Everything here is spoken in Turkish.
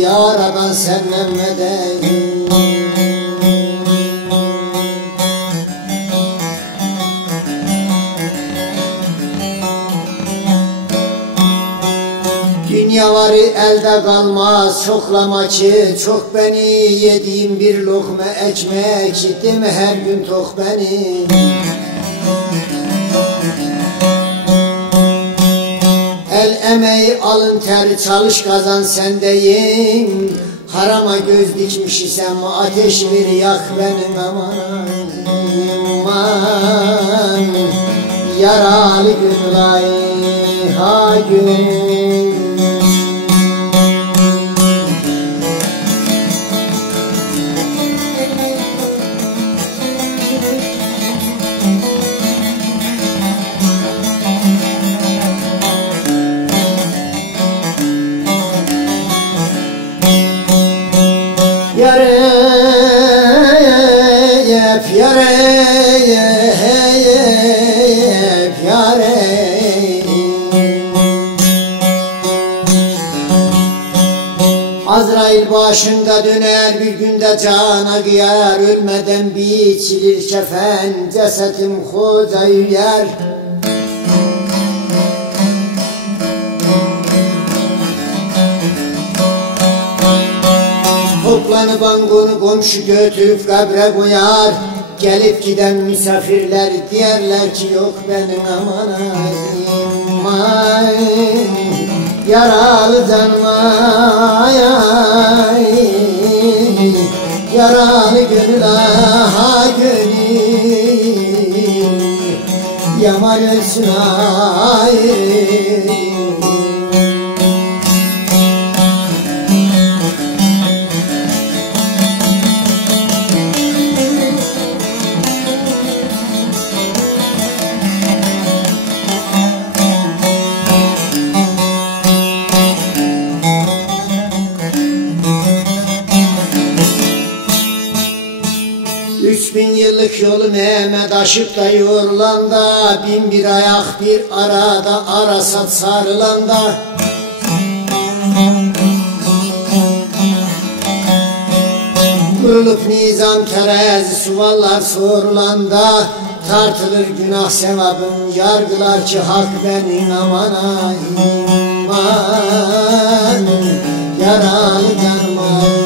Yaradan sevmemedeyim. Dünya varı elde kalmaz, çoklamaçı çok beni, yediğim bir lokma ekmek, deme her gün tok beni. El emeği alın ter, çalış kazan sendeyim. Harama göz dikmiş isem ateş bir yak benim aman. Yaralı günlay ha gün. Azrail başında döner, bir günde cana kıyar. Ölmeden biçilir kefen, cesetim koca yer. Toplanıp angonu komşu götürüp kabre koyar. Gelip giden misafirler diyerler ki yok benim amanayım. Yaralı canım ay, yaralı gönül aha gönül, yaman ölsün ay. Bin yıllık yolu Mehmet aşıp da yorulanda, bin bir ayak bir arada arasat sarılanda. Kurulup nizam terazi suvallar sorulanda, tartılır günah sevabım, yargılar ki hak benim aman ayman. Yaralı canım ay.